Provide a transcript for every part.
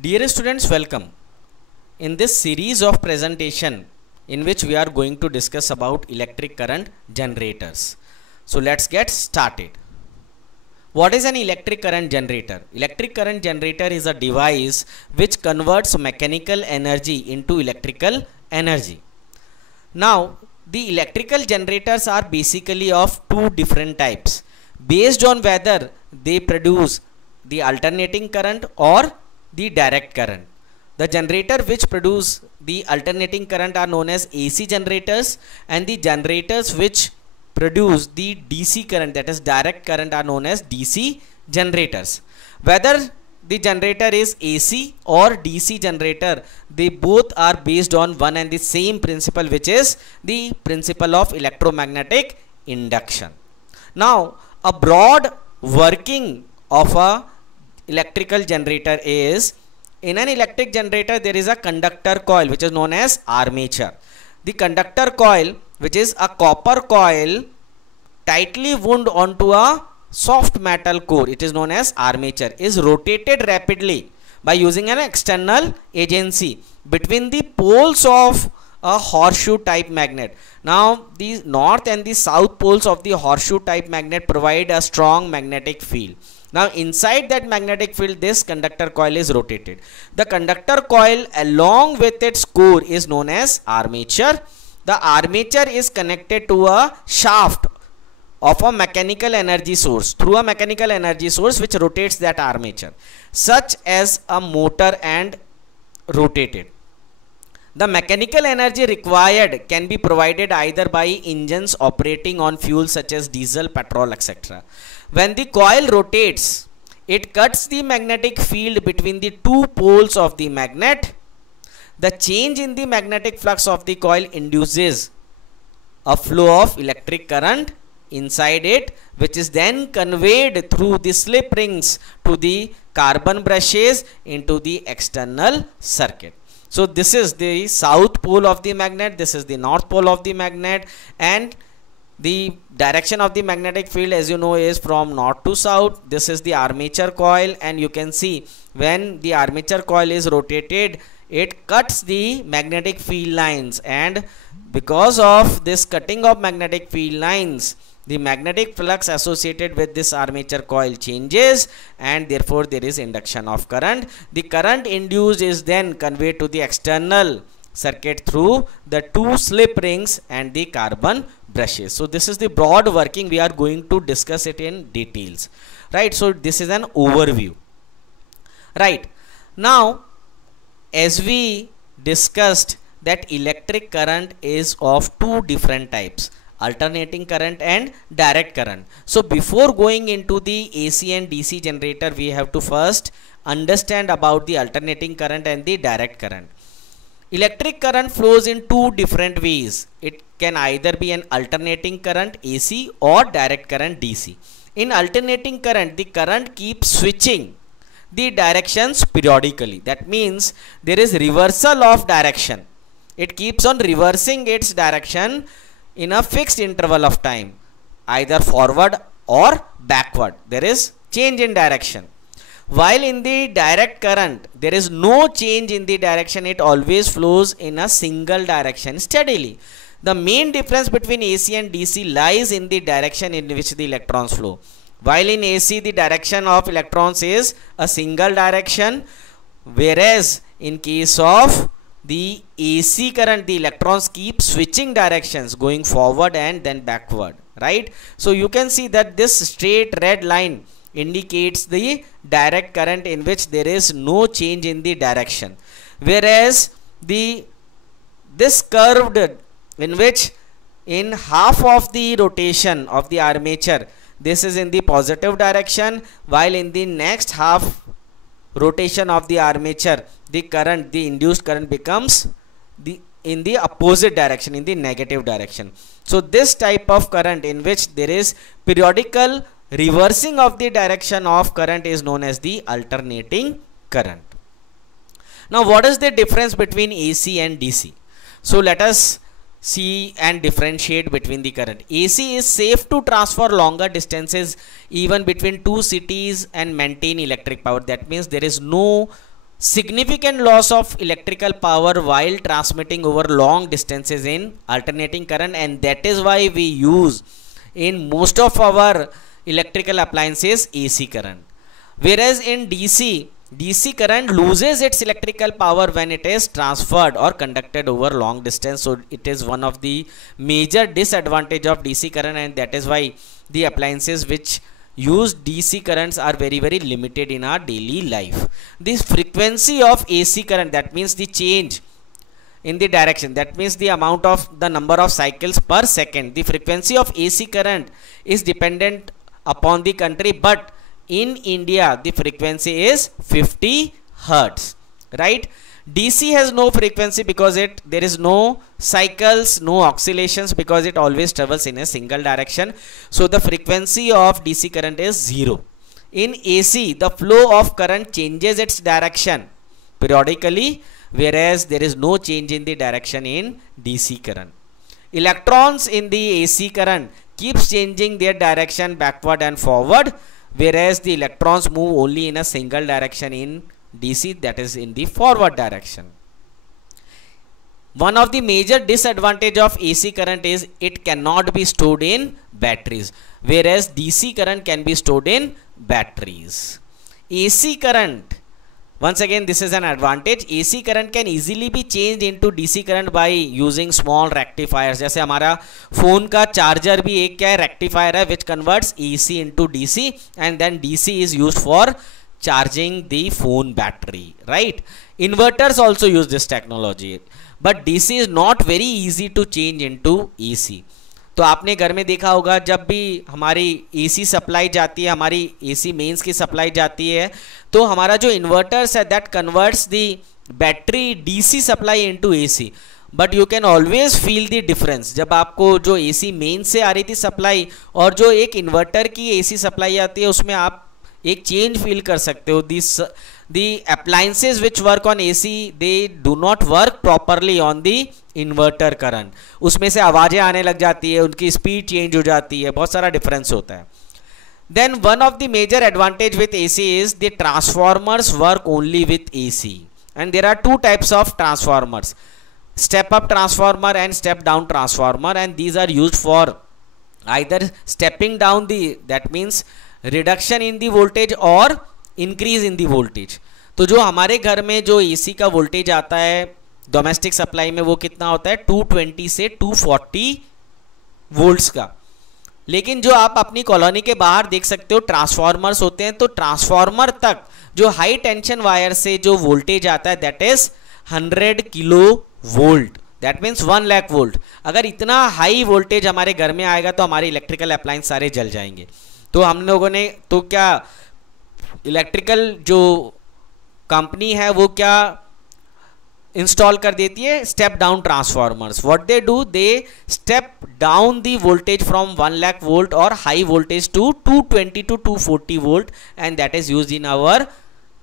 Dear students, welcome. In this series of presentation in which we are going to discuss about electric current generators. So let's get started. What is an electric current generator? Electric current generator is a device which converts mechanical energy into electrical energy. Now, the electrical generators are basically of two different types based on whether they produce the alternating current or the direct current. The generator which produce the alternating current are known as AC generators, and the generators which produce the DC current, that is direct current, are known as DC generators. Whether the generator is AC or DC generator, they both are based on one and the same principle, which is the principle of electromagnetic induction. Now, a broad working of a electrical generator is, in an electric generator there is a conductor coil which is known as armature. The conductor coil, which is a copper coil tightly wound onto a soft metal core, it is known as armature, is rotated rapidly by using an external agency between the poles of a horseshoe type magnet. Now the north and the south poles of the horseshoe type magnet provide a strong magnetic field. Now inside that magnetic field, this conductor coil is rotated. The conductor coil along with its core is known as armature. The armature is connected to a shaft of a mechanical energy source through a mechanical energy source which rotates that armature, such as a motor, and rotated. The mechanical energy required can be provided either by engines operating on fuels such as diesel, petrol, etc. When the coil rotates, it cuts the magnetic field between the two poles of the magnet. The change in the magnetic flux of the coil induces a flow of electric current inside it, which is then conveyed through the slip rings to the carbon brushes into the external circuit. So this is the south pole of the magnet, this is the north pole of the magnet, and the direction of the magnetic field, as you know, is from north to south. This is the armature coil, and you can see when the armature coil is rotated, it cuts the magnetic field lines, and because of this cutting of magnetic field lines, the magnetic flux associated with this armature coil changes, and therefore there is induction of current. The current induced is then conveyed to the external circuit through the two slip rings and the carbon brushes. So this is the broad working. We are going to discuss it in details, right? So this is an overview, right? Now, as we discussed that electric current is of two different types, alternating current and direct current. So before going into the AC and DC generator, we have to first understand about the alternating current and the direct current. Electric current flows in two different ways. It can either be an alternating current AC or direct current DC. In alternating current, the current keeps switching the directions periodically. That means there is reversal of direction. It keeps on reversing its direction in a fixed interval of time, either forward or backward. There is change in direction. While in the direct current, there is no change in the direction. It always flows in a single direction steadily. The main difference between AC and DC lies in the direction in which the electrons flow. While in AC, the direction of electrons is a single direction, whereas in case of the AC current, the electrons keep switching directions, going forward and then backward, right? So you can see that this straight red line indicates the direct current in which there is no change in the direction, whereas this curved, in which in half of the rotation of the armature, this is in the positive direction, while in the next half rotation of the armature, the current, the induced current, becomes in the opposite direction, in the negative direction. So this type of current in which there is periodical reversing of the direction of current is known as the alternating current. Now what is the difference between AC and DC? So let us see and differentiate between the current. AC is safe to transfer longer distances even between two cities and maintain electric power. That means there is no significant loss of electrical power while transmitting over long distances in alternating current, and that is why we use in most of our electrical appliances AC current. Whereas in DC current loses its electrical power when it is transferred or conducted over long distance. So it is one of the major disadvantage of DC current, and that is why the appliances which use DC currents are very limited in our daily life. This frequency of AC current, that means the change in the direction, that means the amount of the number of cycles per second. The frequency of AC current is dependent upon the country, but in India the frequency is 50 Hertz, right? DC has no frequency because there is no cycles, no oscillations, because it always travels in a single direction. So the frequency of DC current is 0. In AC, the flow of current changes its direction periodically, whereas there is no change in the direction in DC current. Electrons in the AC current keeps changing their direction backward and forward, whereas the electrons move only in a single direction in DC, that is in the forward direction. One of the major disadvantage of AC current is it cannot be stored in batteries, whereas DC current can be stored in batteries. AC current, once again this is an advantage, AC current can easily be changed into DC current by using small rectifiers. जैसे हमारा phone का charger भी एक क्या है, rectifier है, which converts AC into DC, and then DC is used for charging the phone battery, right? Inverters also use this technology, but DC is not very easy to change into AC. तो आपने घर में देखा होगा जब भी हमारी AC supply जाती है, हमारी AC मेंस की सप्लाई जाती है, तो हमारा जो इन्वर्टर्स है that converts the battery DC supply into AC, but you can always feel the difference जब आपको जो AC मेन से आ रही थी सप्लाई और जो एक इन्वर्टर की AC सप्लाई आती है, उसमें आप एक चेंज फील कर सकते हो. The appliances which work on AC, they do not work properly on the inverter current. उसमें से आवाज़ें आने लग जाती है, उनकी स्पीड चेंज हो जाती है, बहुत सारा डिफरेंस होता है. Then one of the major advantage with AC is the transformers work only with AC, and there are two types of transformers, step up transformer and step down transformer, and these are used for either stepping down that means reduction in the voltage or increase in the voltage. तो जो हमारे घर में जो AC का voltage आता है domestic supply में, वो कितना होता है 220 से 240 वोल्ट्स का. लेकिन जो आप अपनी कॉलोनी के बाहर देख सकते हो ट्रांसफार्मर्स होते हैं, तो ट्रांसफार्मर तक जो हाई टेंशन वायर से जो वोल्टेज आता है that is 100 kilo volt, that means 1 lakh volt. अगर इतना हाई वोल्टेज हमारे घर में आएगा तो हमारे इलेक्ट्रिकल अप्लायंस सारे जल जाएंगे. तो हम लोगों ने तो क्या इलेक्ट्रिकल जो कंपनी है वो क्या इंस्टॉल कर देती है, step down transformers. What they do, they step down the voltage from 1 lakh volt और high voltage to 220 to 240 volt, and that is used in our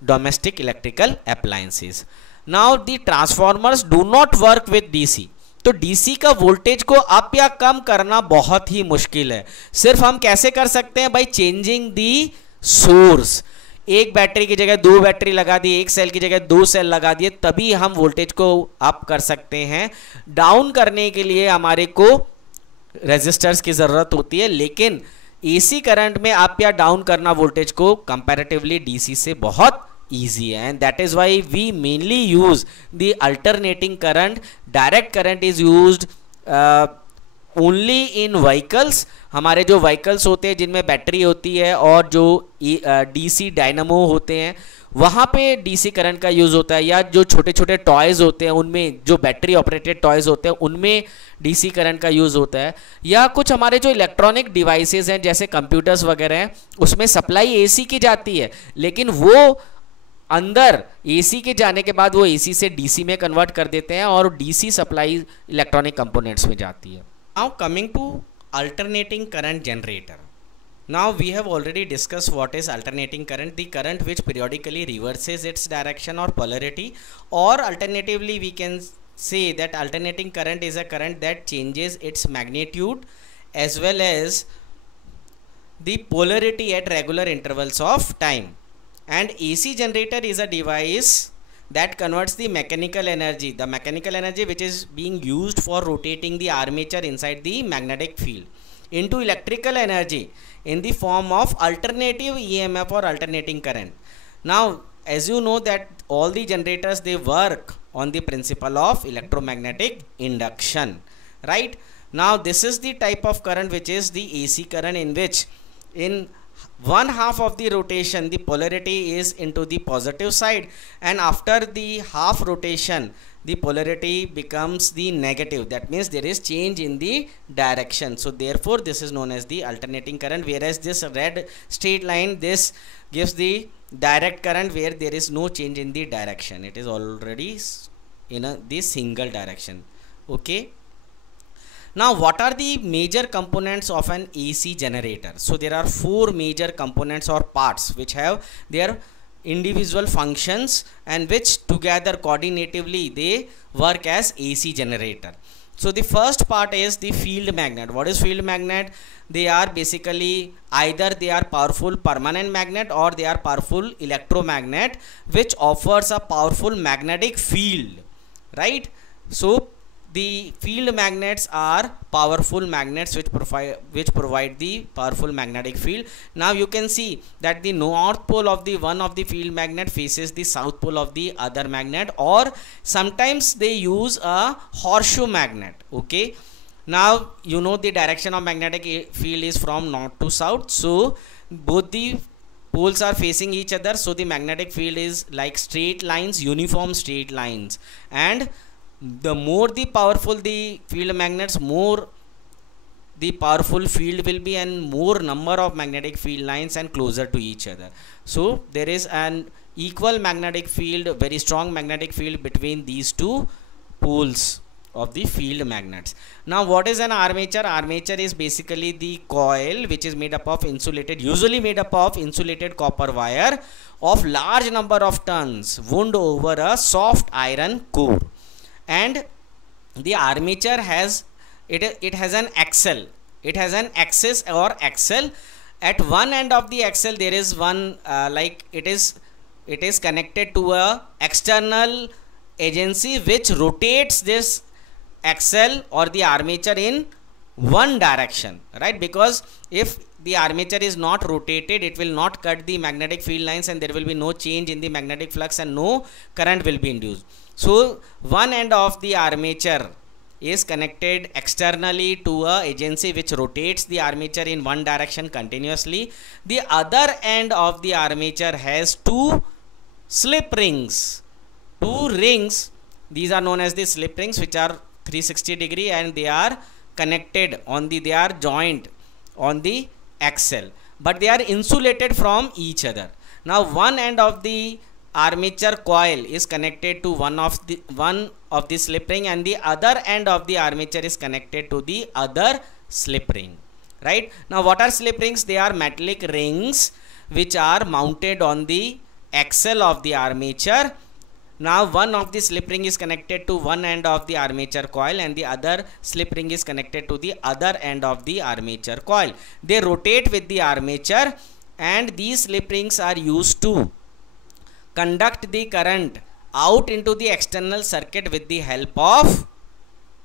domestic electrical appliances. Now the transformers do not work with DC. तो DC का voltage को up या कम करना बहुत ही मुश्किल है. सिर्फ हम कैसे कर सकते हैं, बाई चेंजिंग दी सोर्स. एक बैटरी की जगह 2 बैटरी लगा दी, एक सेल की जगह 2 सेल लगा दिए, तभी हम वोल्टेज को अप कर सकते हैं. डाउन करने के लिए हमारे को रेजिस्टर्स की ज़रूरत होती है, लेकिन AC करंट में अप या डाउन करना वोल्टेज को कंपैरेटिवली DC से बहुत ईजी है. And that is why we mainly use the alternating current. Direct current is used only in vehicles. हमारे जो व्हीकल्स होते हैं जिनमें बैटरी होती है और जो DC डायनामो होते हैं, वहाँ पे DC करंट का यूज़ होता है. या जो छोटे छोटे टॉयज़ होते हैं उनमें, जो बैटरी ऑपरेटेड टॉयज़ होते हैं उनमें DC करंट का यूज़ होता है. या कुछ हमारे जो इलेक्ट्रॉनिक डिवाइसेस हैं जैसे कंप्यूटर्स वगैरह हैं, उसमें सप्लाई AC की जाती है, लेकिन वो अंदर AC के जाने के बाद वो AC से DC में कन्वर्ट कर देते हैं और DC सप्लाई इलेक्ट्रॉनिक कंपोनेंट्स में जाती है. Now coming to alternating current generator. Now we have already discussed what is alternating current, the current which periodically reverses its direction or polarity, or alternatively we can say that alternating current is a current that changes its magnitude as well as the polarity at regular intervals of time. And AC generator is a device that converts the mechanical energy which is being used for rotating the armature inside the magnetic field into electrical energy in the form of alternative EMF or alternating current. Now, as you know that all the generators, they work on the principle of electromagnetic induction, right? Now, this is the type of current which is the AC current, in which in one half of the rotation the polarity is into the positive side, and after the half rotation the polarity becomes the negative. That means there is change in the direction. So therefore this is known as the alternating current, whereas this red straight line, this gives the direct current where there is no change in the direction. It is already in the single direction. Okay. Now, what are the major components of an AC generator? So there are four major components or parts which have their individual functions and which together coordinatively they work as AC generator. So the first part is the field magnet. What is field magnet? They are basically either they are powerful permanent magnet or they are powerful electromagnet which offers a powerful magnetic field, right? So the field magnets are powerful magnets which provide the powerful magnetic field. Now you can see that the north pole of the one of the field magnet faces the south pole of the other magnet, or sometimes they use a horseshoe magnet. Okay, now you know the direction of magnetic field is from north to south, so both the poles are facing each other, so the magnetic field is like straight lines, uniform straight lines, and the more the powerful the field magnets, more the powerful field will be and more number of magnetic field lines and closer to each other. So there is an equal magnetic field, very strong magnetic field between these two poles of the field magnets. Now what is an armature? Armature is basically the coil which is made up of insulated, usually made up of insulated copper wire of large number of turns wound over a soft iron core. And the armature has it has an axle, it has an axis or axle. At one end of the axle there is one it is connected to a external agency which rotates this axle or the armature in one direction, right? Because if the armature is not rotated, it will not cut the magnetic field lines and there will be no change in the magnetic flux and no current will be induced. So one end of the armature is connected externally to a agency which rotates the armature in one direction continuously. The other end of the armature has two slip rings. Two rings, these are known as the slip rings, which are 360 degree and they are connected on the, they are joined on the axle, but they are insulated from each other. Now one end of the armature coil is connected to one of the slip ring and the other end of the armature is connected to the other slip ring, right? Now what are slip rings? They are metallic rings which are mounted on the axle of the armature. Now one of the slip ring is connected to one end of the armature coil and the other slip ring is connected to the other end of the armature coil. They rotate with the armature and these slip rings are used to conduct the current out into the external circuit with the help of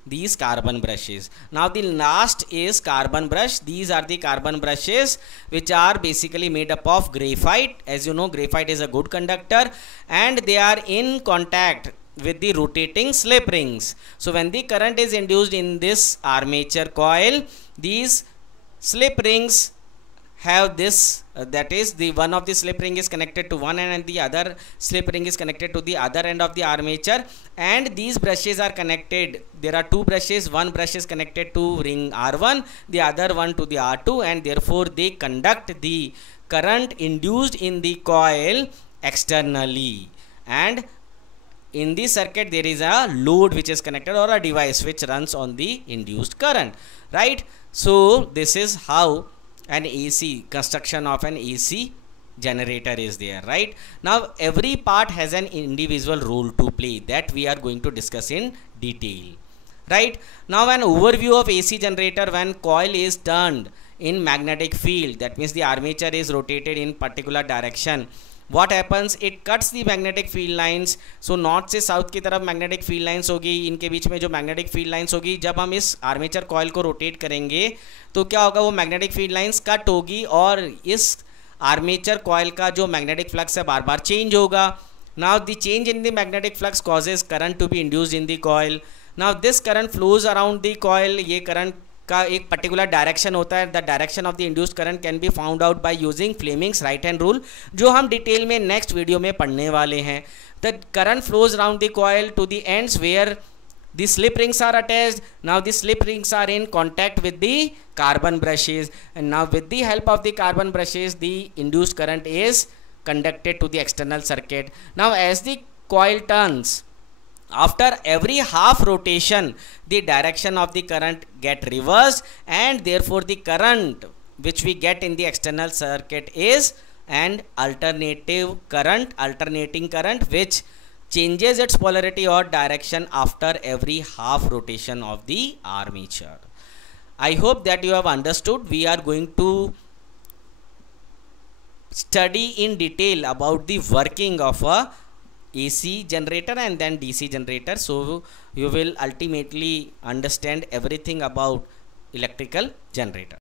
these carbon brushes. Now the last is carbon brush. These are the carbon brushes which are basically made up of graphite. As you know, graphite is a good conductor and they are in contact with the rotating slip rings. So when the current is induced in this armature coil, these slip rings have this that is the one of the slip ring is connected to one end and the other slip ring is connected to the other end of the armature, and these brushes are connected. There are two brushes, one brush is connected to ring R1, the other one to the R2, and therefore they conduct the current induced in the coil externally, and in the circuit there is a load which is connected or a device which runs on the induced current, right? So this is how an AC construction of an AC generator is there, right? Now every part has an individual role to play that we are going to discuss in detail, right? Now an overview of AC generator: when coil is turned in magnetic field, that means the armature is rotated in particular direction what happens, it cuts the magnetic field lines. so north से south की तरफ magnetic field lines होगी, इनके बीच में जो magnetic field lines होगी, जब हम इस आर्मेचर कॉइल को रोटेट करेंगे तो क्या होगा, वो मैग्नेटिक फील्ड लाइंस कट होगी और इस आर्मेचर कॉइल का जो मैग्नेटिक फ्लक्स है बार बार चेंज होगा. Now the change in the magnetic flux causes current to be induced in the coil. Now this current flows around the coil. ये करंट का एक पर्टिकुलर डायरेक्शन होता है. The direction of the induced current can be found out by using Fleming's right hand rule, जो हम detail में next video में पढ़ने वाले हैं. The current flows around the coil to the ends where the slip rings are attached. Now the slip rings are in contact with the carbon brushes, and now with the help of the carbon brushes the induced current is conducted to the external circuit. Now as the coil turns, after every half rotation the direction of the current get reversed, and therefore the current which we get in the external circuit is an alternating current which changes its polarity or direction after every half rotation of the armature. I hope that you have understood. We are going to study in detail about the working of a AC generator and then DC generator, so you will ultimately understand everything about electrical generator.